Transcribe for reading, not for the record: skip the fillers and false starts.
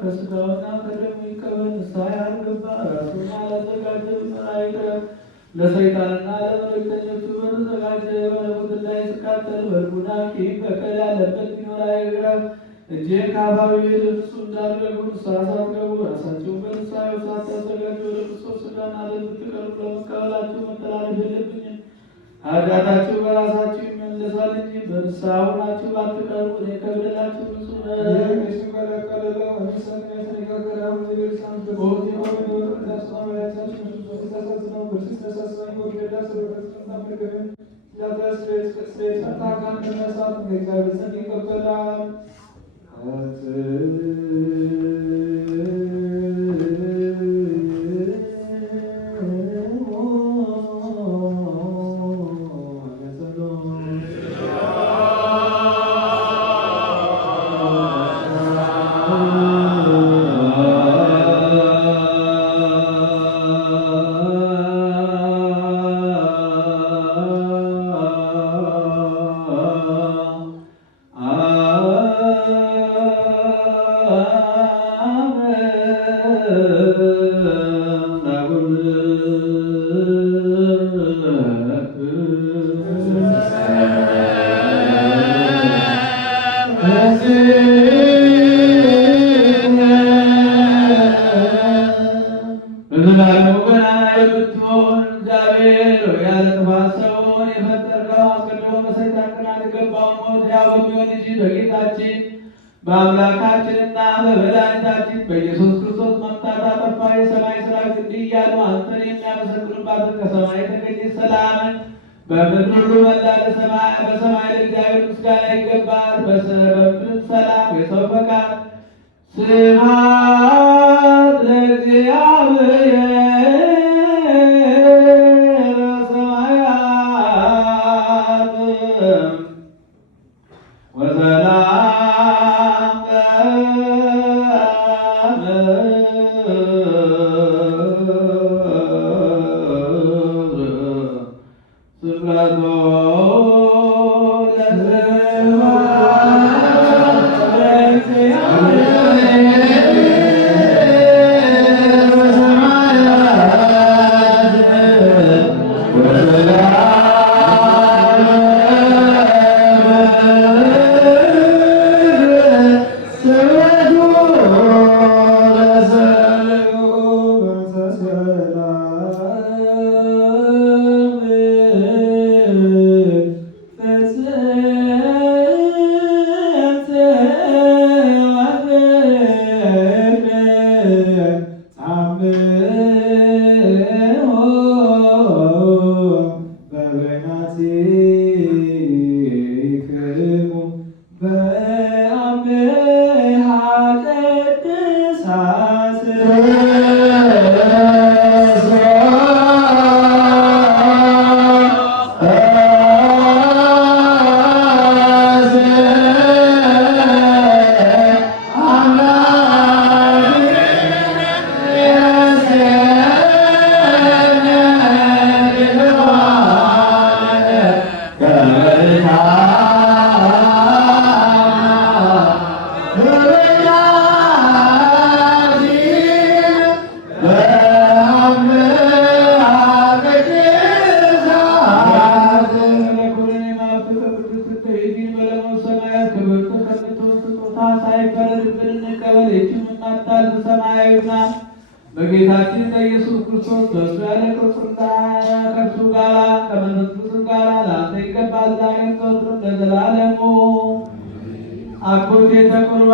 ከሥጋውና ከደሙ ይቀበል። ንስሐ ያልገባ ራሱን ያላዘጋጀ ቢኖር አይቅረብ። ለሰይጣንና ለመልእክተኞቹ በተዘጋጀ መለኮት ላይ ሲቃጠል በልቡና ቂም በቀል ያለበት ቢኖር አይቅረብ። እጄን ከአፋዊ ቤት እርሱ እንዳደረጉ ንስሐ ሳትገቡ ራሳችሁን በንስሐ ሳታዘጋጁ ወደ ክርስቶስ ሥጋና ደም ብትቀርቡ ለመቀበላችሁ መተላለፍ የለብኝም። ኃጢአታችሁ በራሳችሁ ይመለሳል እንጂ በንስሐ ሆናችሁ ባትቀርቡ እኔ ከበደላችሁ ንጹሕ ነኝ። በአምላካችንና በመድኃኒታችን በኢየሱስ ክርስቶስ መምጣት አጠፋ የሰማይ ሥራዊት እንዲህ እያሉ አንተን የሚያመሰግኑባትን ከሰማይ የተገኘች ሰላምን በምድር ሁሉ መላ በሰማይ ለእግዚአብሔር ምስጋና ይገባል። በምድር ሰላም የሰው ፈቃድ ስብሐት ለእግዚአብሔር በሰማያት ወሰላም በጌታችን በኢየሱስ ክርስቶስ በእሱ ያለ ቅርጽና ከእርሱ ጋር ከመንፈስ ጋር ለአንተ ይገባል ዛሬም ዘወትርም ለዘላለሙ። አኮቴተ ቁርባን